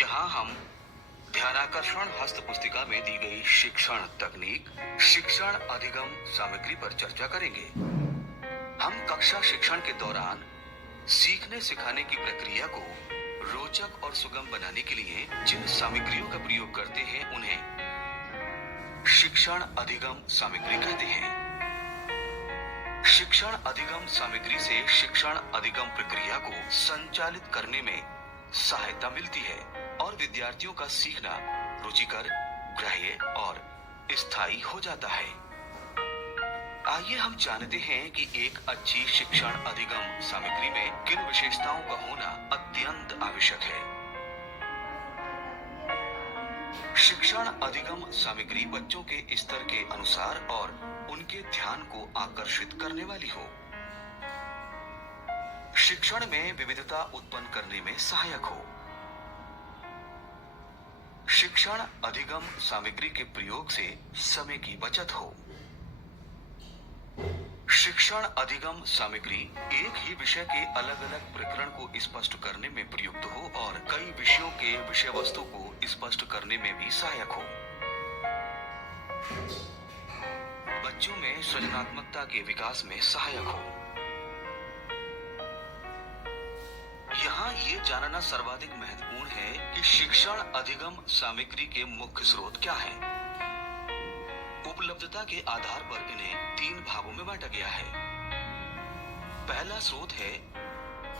यहाँ हम ध्यानाकर्षण हस्त पुस्तिका में दी गई शिक्षण तकनीक, शिक्षण अधिगम सामग्री पर चर्चा करेंगे। हम कक्षा शिक्षण के दौरान सीखने सिखाने की प्रक्रिया को रोचक और सुगम बनाने के लिए जिन सामग्रियों का प्रयोग करते हैं उन्हें शिक्षण अधिगम सामग्री कहते हैं। शिक्षण अधिगम सामग्री से शिक्षण अधिगम प्रक्रिया को संचालित करने में सहायता मिलती है और विद्यार्थियों का सीखना रुचिकर, ग्राह्य और स्थायी हो जाता है। आइए हम जानते हैं कि एक अच्छी शिक्षण अधिगम सामग्री में किन विशेषताओं का होना अत्यंत आवश्यक है। शिक्षण अधिगम सामग्री बच्चों के स्तर के अनुसार और उनके ध्यान को आकर्षित करने वाली हो, शिक्षण में विविधता उत्पन्न करने में सहायक हो, शिक्षण अधिगम सामग्री के प्रयोग से समय की बचत हो, शिक्षण अधिगम सामग्री एक ही विषय के अलग अलग प्रकरण को स्पष्ट करने में प्रयुक्त हो और कई विषयों के विषय वस्तु को स्पष्ट करने में भी सहायक हो, बच्चों में सृजनात्मकता के विकास में सहायक हो। यहाँ ये जानना सर्वाधिक महत्वपूर्ण है कि शिक्षण अधिगम सामग्री के मुख्य स्रोत क्या हैं। उपलब्धता के आधार पर इन्हें 3 भागों में बांटा गया है। पहला स्रोत है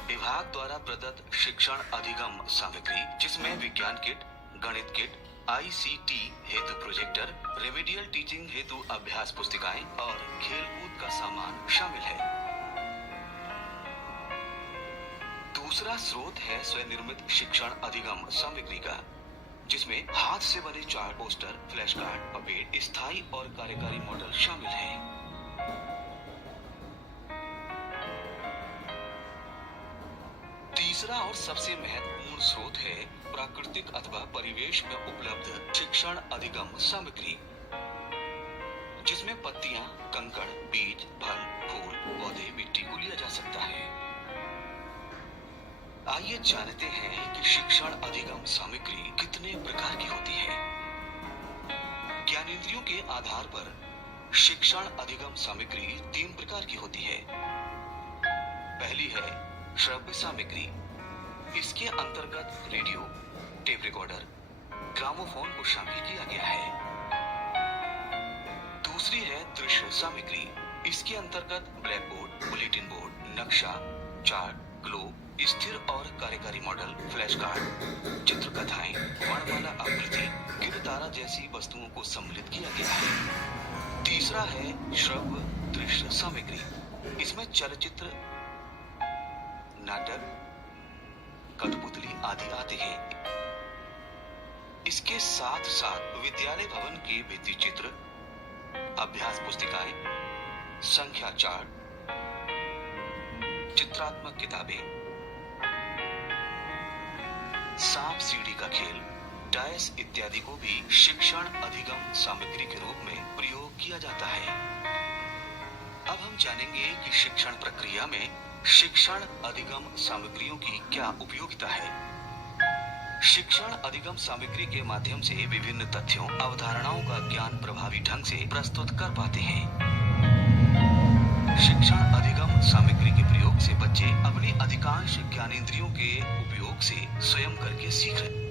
विभाग द्वारा प्रदत्त शिक्षण अधिगम सामग्री, जिसमें विज्ञान किट, गणित किट, ICT हेतु प्रोजेक्टर, रेमेडियल टीचिंग हेतु अभ्यास पुस्तिकाएं और खेलकूद का सामान शामिल है। दूसरा स्रोत है स्वनिर्मित शिक्षण अधिगम सामग्री का, जिसमें हाथ से बने chart, poster, flash card, puppet, स्थायी और कार्यकारी मॉडल शामिल हैं। तीसरा और सबसे महत्वपूर्ण स्रोत है प्राकृतिक अथवा परिवेश में उपलब्ध शिक्षण अधिगम सामग्री, जिसमें पत्तियां, कंकड़, बीज, फल, फूल, पौधे, मिट्टी को लिया जा सकता है। आइए जानते हैं कि शिक्षण अधिगम सामग्री कितने प्रकार की होती है। ज्ञानेंद्रियों के आधार पर शिक्षण अधिगम सामग्री 3 प्रकार की होती है। पहली है श्रव्य सामग्री। इसके अंतर्गत रेडियो, टेप रिकॉर्डर, ग्रामोफोन को शामिल किया गया है। दूसरी है दृश्य सामग्री। इसके अंतर्गत ब्लैक बोर्ड, बुलेटिन बोर्ड, नक्शा, चार्ट, ग्लोब, स्थिर और कार्यकारी मॉडल, फ्लैश कार्ड, चित्रकथाएं, वर्णमाला आकृति, गिरतारा जैसी वस्तुओं को सम्मिलित किया गया है। तीसरा है श्रव्य दृश्य सामग्री। इसमें चलचित्र, नाटक, कठपुतली आदि आते हैं। इसके साथ साथ विद्यालय भवन के भित्ति चित्र, अभ्यास पुस्तिकाएं, संख्या चार्ट, चित्रात्मक किताबें, सांप सीढ़ी का खेल, डायस इत्यादि को भी शिक्षण अधिगम सामग्री के रूप में प्रयोग किया जाता है। अब हम जानेंगे कि शिक्षण प्रक्रिया में शिक्षण अधिगम सामग्रियों की क्या उपयोगिता है। शिक्षण अधिगम सामग्री के माध्यम से विभिन्न तथ्यों, अवधारणाओं का ज्ञान प्रभावी ढंग से प्रस्तुत कर पाते हैं। शिक्षण अधिगम सामग्री के प्रयोग से बच्चे अपनी अधिकांश ज्ञानेंद्रियों के उपयोग से स्वयं करके सीख रहे हैं।